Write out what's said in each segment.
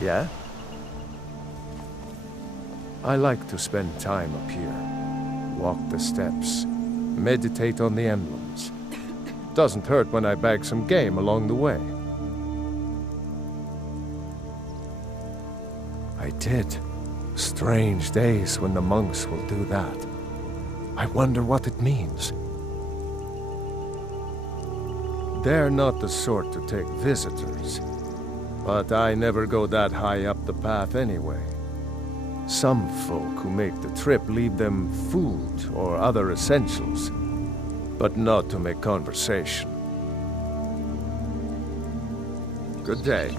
Yeah? I like to spend time up here. Walk the steps. Meditate on the emblems. Doesn't hurt when I bag some game along the way. I did. Strange days when the monks will do that. I wonder what it means. They're not the sort to take visitors. But I never go that high up the path anyway. Some folk who make the trip leave them food or other essentials, but not to make conversation. Good day.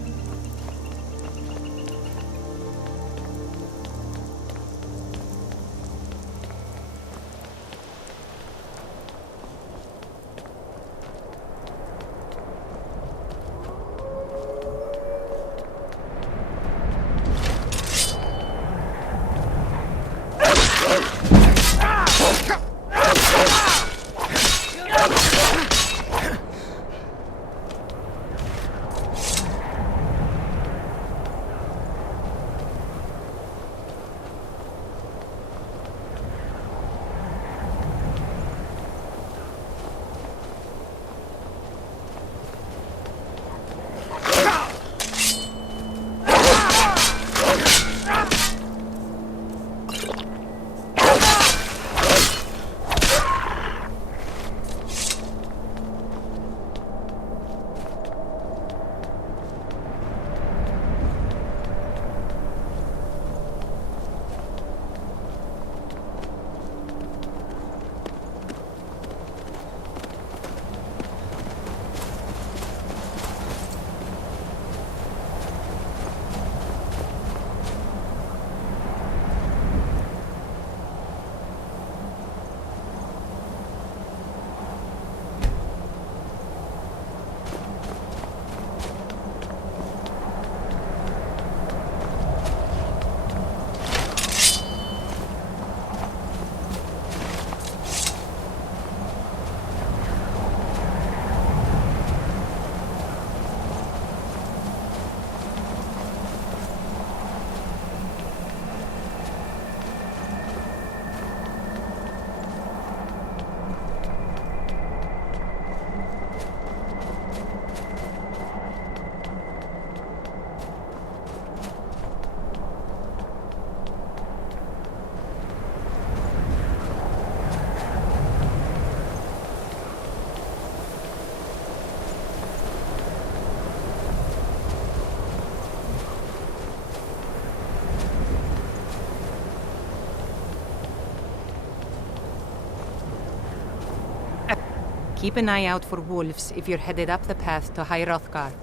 Keep an eye out for wolves if you're headed up the path to High Hrothgar.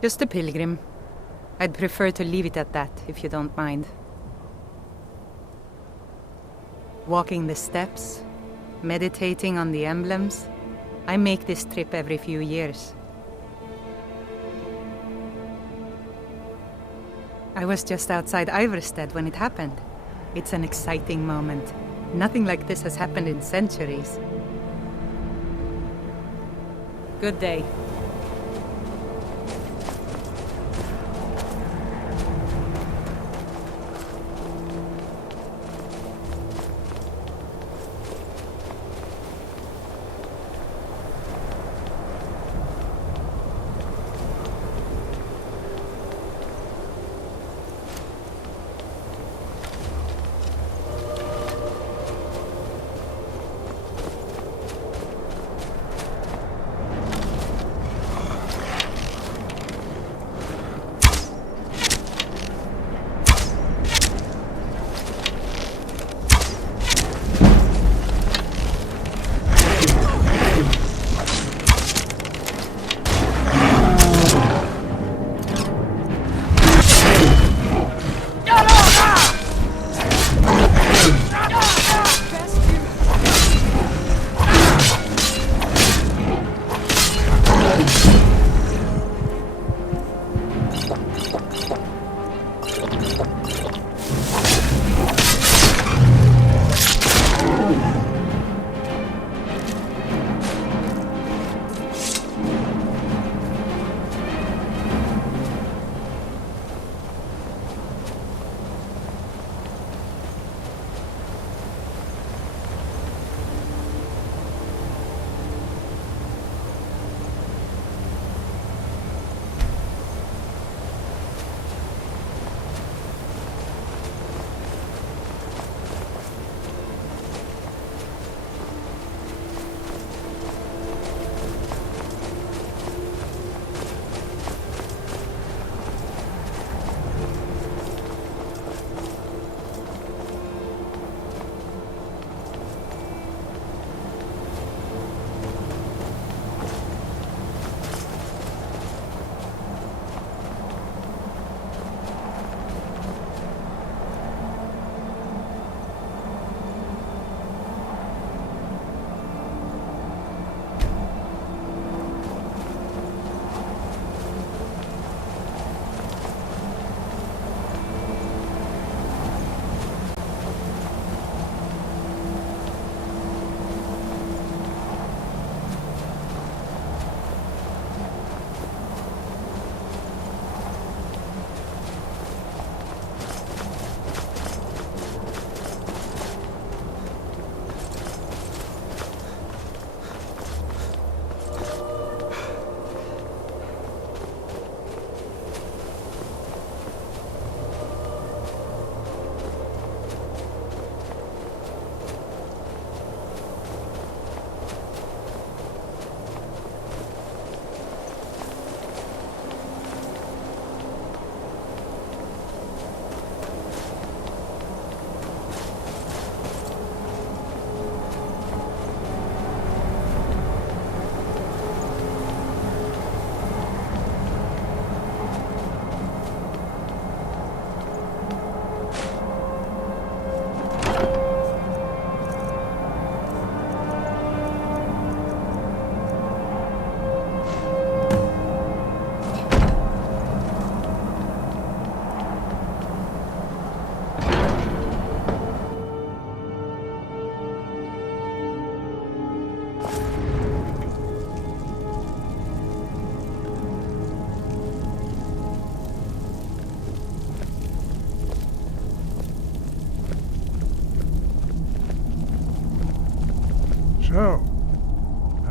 Just a pilgrim. I'd prefer to leave it at that, if you don't mind. Walking the steps, meditating on the emblems. I make this trip every few years. I was just outside Iverstead when it happened. It's an exciting moment. Nothing like this has happened in centuries. Good day.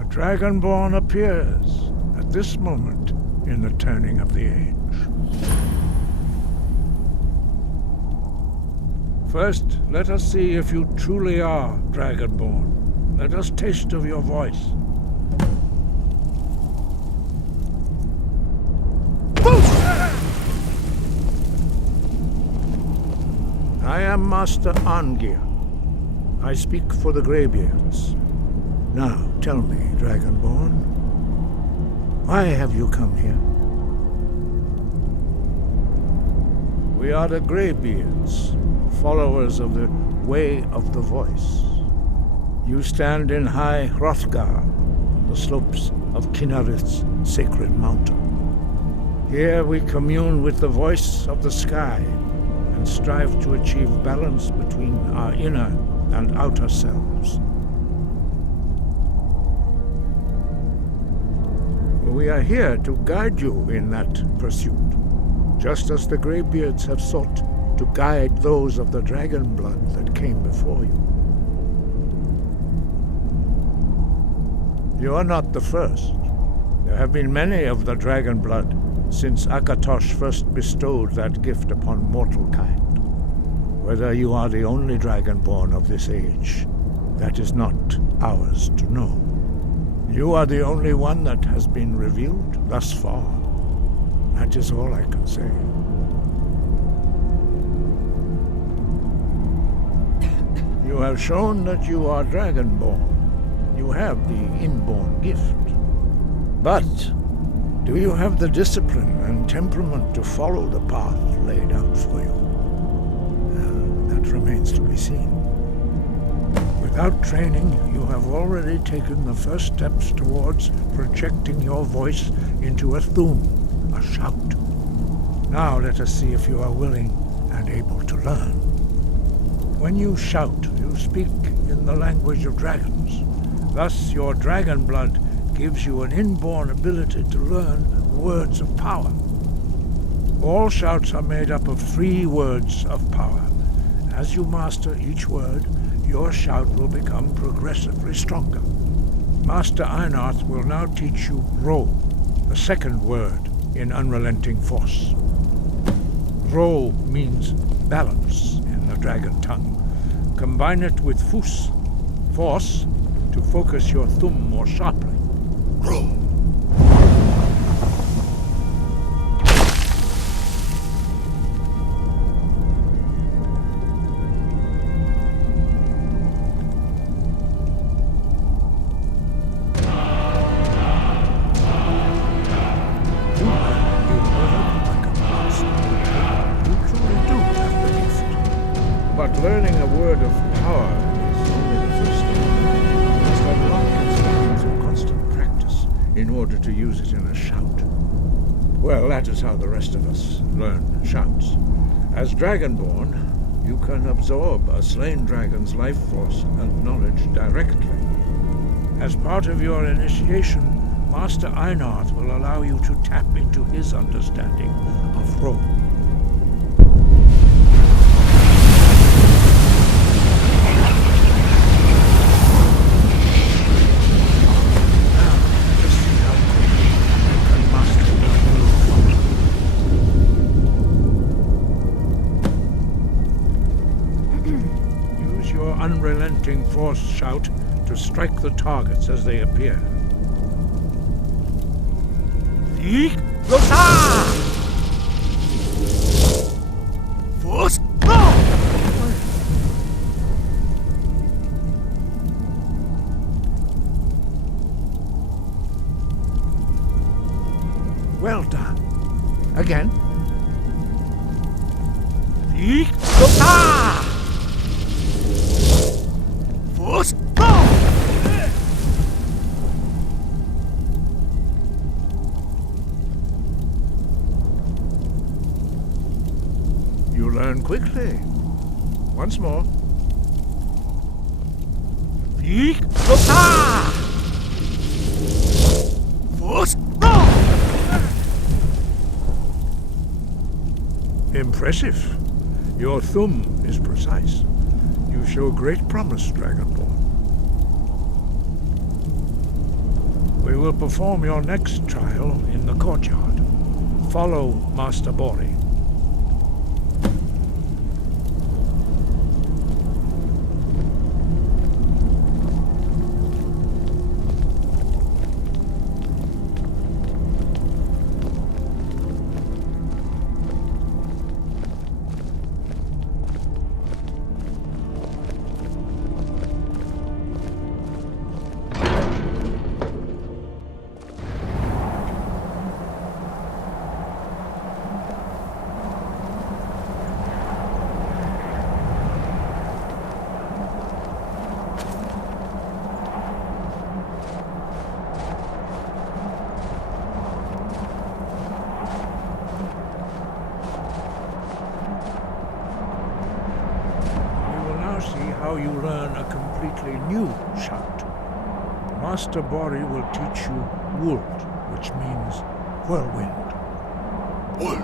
Dragonborn appears at this moment in the turning of the age. First, let us see if you truly are Dragonborn. Let us taste of your voice. I am Master Angir. I speak for the Greybeards. Now, tell me, Dragonborn, why have you come here? We are the Greybeards, followers of the Way of the Voice. You stand in High Hrothgar, on the slopes of Kinnarith's sacred mountain. Here we commune with the voice of the sky and strive to achieve balance between our inner and outer selves. We are here to guide you in that pursuit, just as the Greybeards have sought to guide those of the dragon blood that came before you. You are not the first. There have been many of the dragon blood since Akatosh first bestowed that gift upon mortal kind. Whether you are the only dragonborn of this age, that is not ours to know. You are the only one that has been revealed thus far. That is all I can say. You have shown that you are dragonborn. You have the inborn gift. But do you have the discipline and temperament to follow the path laid out for you? That remains to be seen. Without training, you have already taken the first steps towards projecting your voice into a thum, a shout. Now let us see if you are willing and able to learn. When you shout, you speak in the language of dragons. Thus, your dragon blood gives you an inborn ability to learn words of power. All shouts are made up of 3 words of power. As you master each word, your shout will become progressively stronger. Master Einarth will now teach you Ro, the second word in Unrelenting Force. Ro means balance in the dragon tongue. Combine it with Fus, force, to focus your thumb more sharply. Ro. But learning a word of power is only the first step. You must unlock its meaning through constant practice in order to use it in a shout. Well, that is how the rest of us learn shouts. As Dragonborn, you can absorb a slain dragon's life force and knowledge directly. As part of your initiation, Master Einarth will allow you to tap into his understanding of Ro. Unrelenting force shout to strike the targets as they appear. Force. Well done. Again. You learn quickly. Once more. Impressive. Your thumb is precise. You show great promise, Dragonborn. We will perform your next trial in the courtyard. Follow Master Bori. How you learn a completely new shout. Master Bori will teach you Wuld, which means whirlwind. Wuld.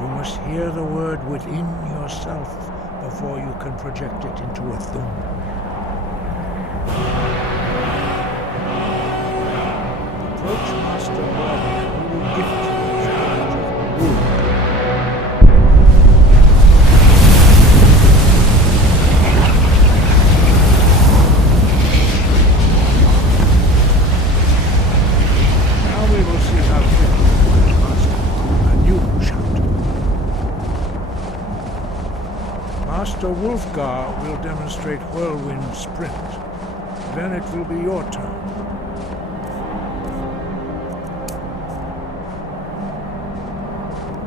You must hear the word within yourself before you can project it into a thum. Approach Master Bori and he will gift you the challenge of Wuld. Master Wulfgar will demonstrate Whirlwind Sprint. Then it will be your turn.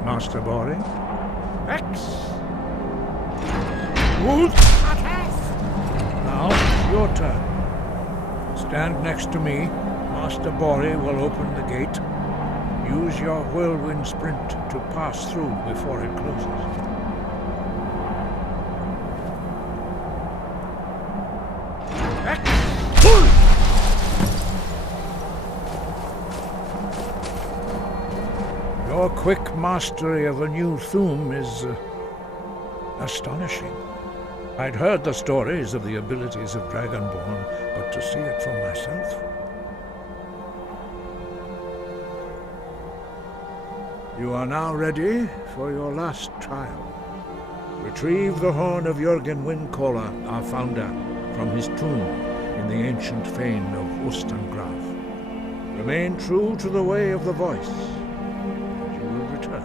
Master Bori. X! Wulf! Now it's your turn. Stand next to me. Master Bori will open the gate. Use your Whirlwind Sprint to pass through before it closes. Your quick mastery of a new thum is astonishing. I'd heard the stories of the abilities of Dragonborn, but to see it for myself. You are now ready for your last trial. Retrieve the horn of Jürgen Windcaller, our founder, from his tomb in the ancient fane of Ustengrav. Remain true to the way of the voice, and you will return.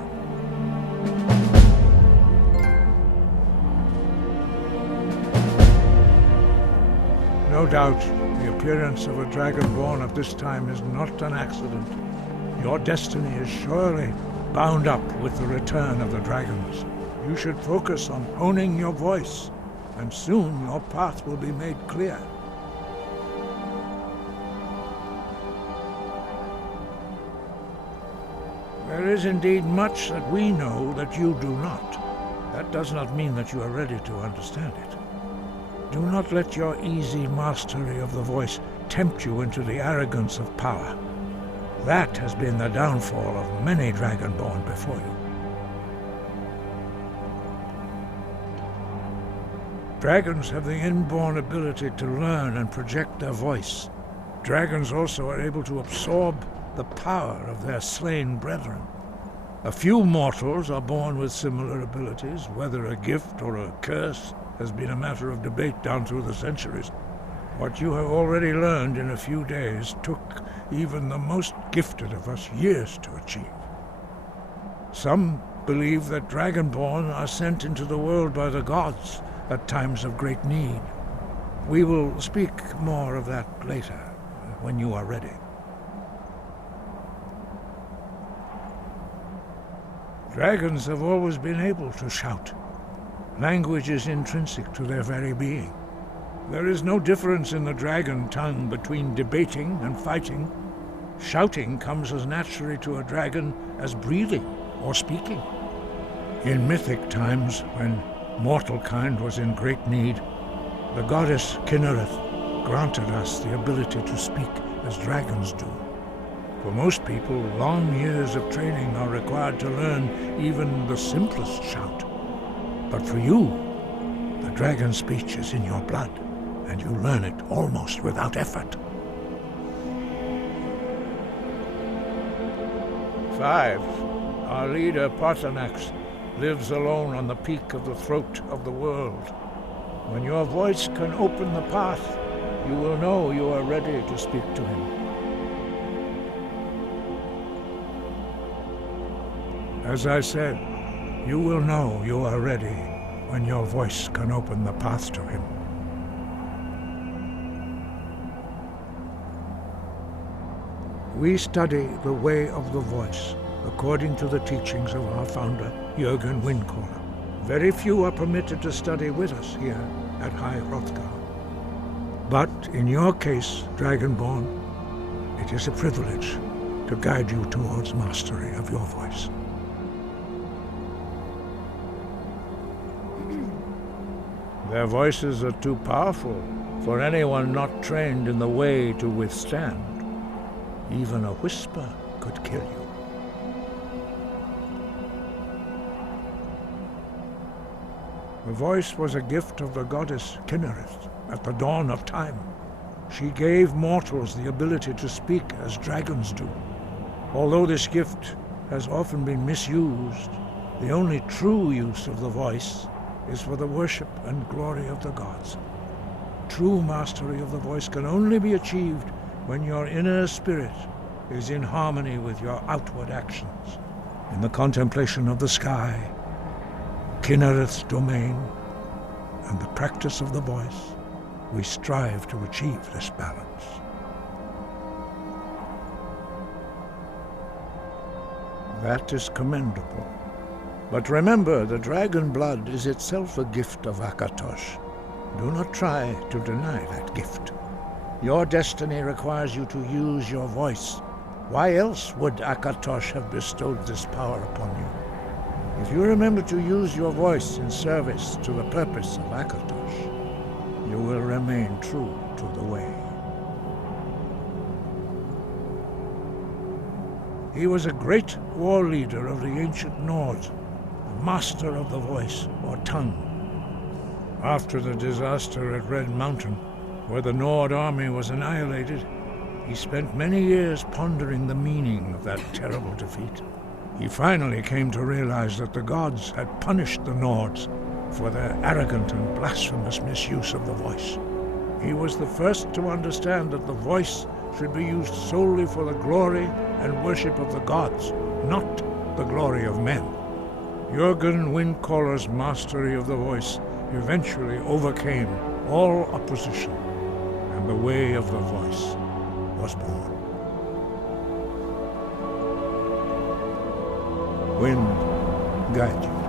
No doubt, the appearance of a Dragonborn at this time is not an accident. Your destiny is surely bound up with the return of the dragons. You should focus on honing your voice, and soon your path will be made clear. There is indeed much that we know that you do not. That does not mean that you are ready to understand it. Do not let your easy mastery of the voice tempt you into the arrogance of power. That has been the downfall of many Dragonborn before you. Dragons have the inborn ability to learn and project their voice. Dragons also are able to absorb the power of their slain brethren. A few mortals are born with similar abilities. Whether a gift or a curse has been a matter of debate down through the centuries. What you have already learned in a few days took even the most gifted of us years to achieve. Some believe that Dragonborn are sent into the world by the gods at times of great need. We will speak more of that later, when you are ready. Dragons have always been able to shout. Language is intrinsic to their very being. There is no difference in the dragon tongue between debating and fighting. Shouting comes as naturally to a dragon as breathing or speaking. In mythic times, when mortal kind was in great need, the goddess Kinnereth granted us the ability to speak as dragons do. For most people, long years of training are required to learn even the simplest shout. But for you, the dragon speech is in your blood, and you learn it almost without effort. 5. Our leader, Partanax, lives alone on the peak of the throat of the world. When your voice can open the path, you will know you are ready to speak to him. As I said, you will know you are ready when your voice can open the path to him. We study the way of the voice according to the teachings of our founder, Jürgen Windcaller. Very few are permitted to study with us here at High Hrothgar. But in your case, Dragonborn, it is a privilege to guide you towards mastery of your voice. Their voices are too powerful for anyone not trained in the way to withstand. Even a whisper could kill you. The voice was a gift of the goddess Kinnereth at the dawn of time. She gave mortals the ability to speak as dragons do. Although this gift has often been misused, the only true use of the voice is for the worship and glory of the gods. True mastery of the voice can only be achieved when your inner spirit is in harmony with your outward actions. In the contemplation of the sky, Kinnereth's domain, and the practice of the voice, we strive to achieve this balance. That is commendable. But remember, the dragon blood is itself a gift of Akatosh. Do not try to deny that gift. Your destiny requires you to use your voice. Why else would Akatosh have bestowed this power upon you? If you remember to use your voice in service to the purpose of Akatosh, you will remain true to the way. He was a great war leader of the ancient Nords, a master of the voice, or tongue. After the disaster at Red Mountain, where the Nord army was annihilated, he spent many years pondering the meaning of that terrible defeat. He finally came to realize that the gods had punished the Nords for their arrogant and blasphemous misuse of the voice. He was the first to understand that the voice should be used solely for the glory and worship of the gods, not the glory of men. Jürgen Windcaller's mastery of the voice eventually overcame all opposition, and the way of the voice was born. Wind, guide you.